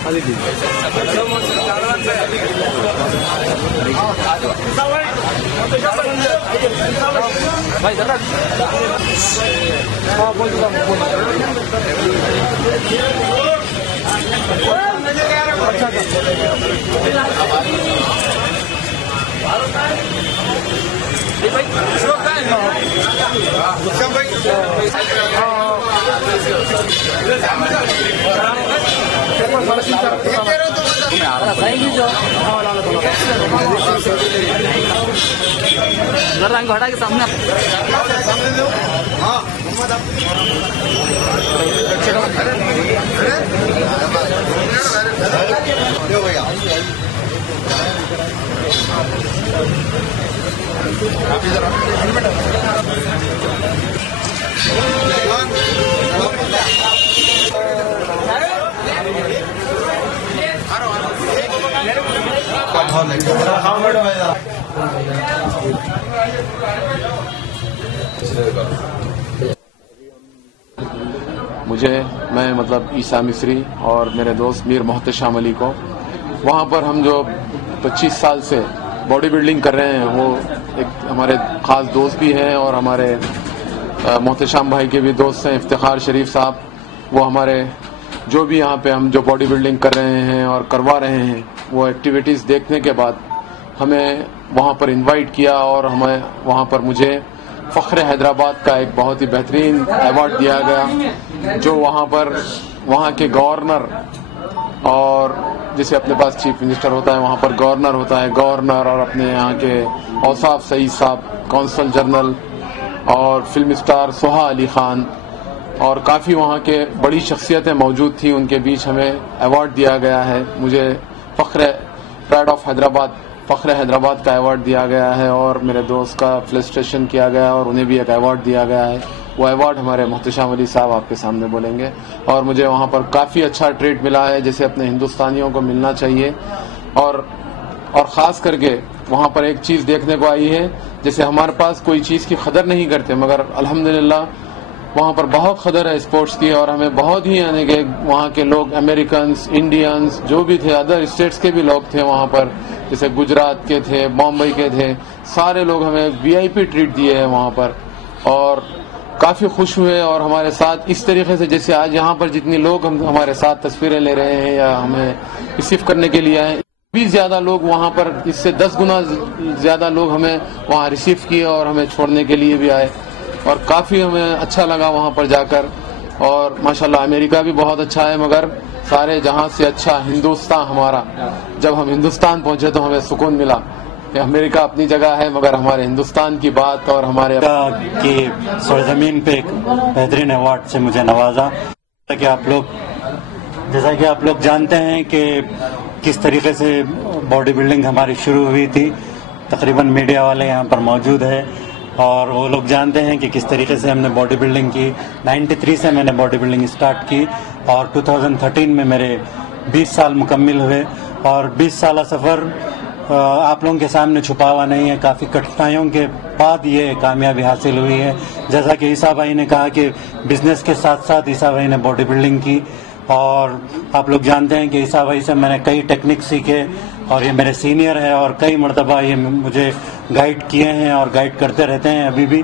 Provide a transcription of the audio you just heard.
भाई जरा रंग हटा के सामने मैं मतलब ईसा मिस्री और मेरे दोस्त मीर मोहतशाम अली को वहाँ पर हम जो 25 साल से बॉडी बिल्डिंग कर रहे हैं, वो एक हमारे खास दोस्त भी हैं और हमारे मोहतशाम भाई के भी दोस्त हैं इफ्तिखार शरीफ साहब। वो हमारे जो भी यहाँ पे हम जो बॉडी बिल्डिंग कर रहे हैं और करवा रहे हैं, वो एक्टिविटीज़ देखने के बाद हमें वहाँ पर इनवाइट किया और हमें वहाँ पर मुझे फ़ख्र हैदराबाद का एक बहुत ही बेहतरीन अवार्ड दिया गया, जो वहाँ पर वहाँ के गवर्नर और जैसे अपने पास चीफ मिनिस्टर होता है, वहाँ पर गवर्नर होता है, गवर्नर और अपने यहाँ के औसाफ सईद साहब, कौंसल जनरल और फिल्म स्टार सोहा अली खान और काफ़ी वहाँ के बड़ी शख्सियतें मौजूद थी। उनके बीच हमें अवार्ड दिया गया है। मुझे प्राइड ऑफ हैदराबाद फ़ख्र हैदराबाद का अवार्ड दिया गया है और मेरे दोस्त का फेलिसिटेशन किया गया और उन्हें भी एक अवार्ड दिया गया है। वो अवार्ड हमारे मोहतशाम अली साहब आपके सामने बोलेंगे। और मुझे वहाँ पर काफ़ी अच्छा ट्रीट मिला है, जैसे अपने हिंदुस्तानियों को मिलना चाहिए। और ख़ास करके वहाँ पर एक चीज़ देखने को आई है, जैसे हमारे पास कोई चीज़ की कदर नहीं करते, मगर अल्हम्दुलिल्लाह वहाँ पर बहुत कदर है स्पोर्ट्स की। और हमें बहुत ही यानी कि वहाँ के लोग, अमेरिकन्स, इंडियंस जो भी थे, अदर स्टेट्स के भी लोग थे वहाँ पर, जैसे गुजरात के थे, बॉम्बई के थे, सारे लोग हमें वीआईपी ट्रीट दिए हैं वहाँ पर और काफ़ी खुश हुए। और हमारे साथ इस तरीके से, जैसे आज यहाँ पर जितने लोग हमारे साथ तस्वीरें ले रहे हैं या हमें रिसीव करने के लिए आए, भी ज़्यादा लोग वहाँ पर, इससे 10 गुना ज़्यादा लोग हमें वहाँ रिसीव किए और हमें छोड़ने के लिए भी आए और काफ़ी हमें अच्छा लगा वहाँ पर जाकर। और माशाल्लाह अमेरिका भी बहुत अच्छा है, मगर सारे जहाँ से अच्छा हिंदुस्तान हमारा। जब हम हिंदुस्तान पहुँचे तो हमें सुकून मिला कि अमेरिका अपनी जगह है, मगर हमारे हिंदुस्तान की बात और हमारे की सरजमीन पे एक बेहतरीन अवार्ड से मुझे नवाजा। जैसा कि आप लोग जानते हैं कि किस तरीके से बॉडी बिल्डिंग हमारी शुरू हुई थी, तकरीबन मीडिया वाले यहाँ पर मौजूद है और वो लोग जानते हैं कि किस तरीके से हमने बॉडी बिल्डिंग की। 93 से मैंने बॉडी बिल्डिंग स्टार्ट की और 2013 में मेरे 20 साल मुकम्मिल हुए। और 20 साल सफ़र आप लोगों के सामने छुपा हुआ नहीं है, काफ़ी कठिनाइयों के बाद ये कामयाबी हासिल हुई है। जैसा कि ईसा भाई ने कहा कि बिजनेस के साथ साथ ईसा भाई ने बॉडी बिल्डिंग की और आप लोग जानते हैं कि ईसा भाई से मैंने कई टेक्निक सीखे और ये मेरे सीनियर है और कई मरतबा ये मुझे गाइड किए हैं और गाइड करते रहते हैं अभी भी।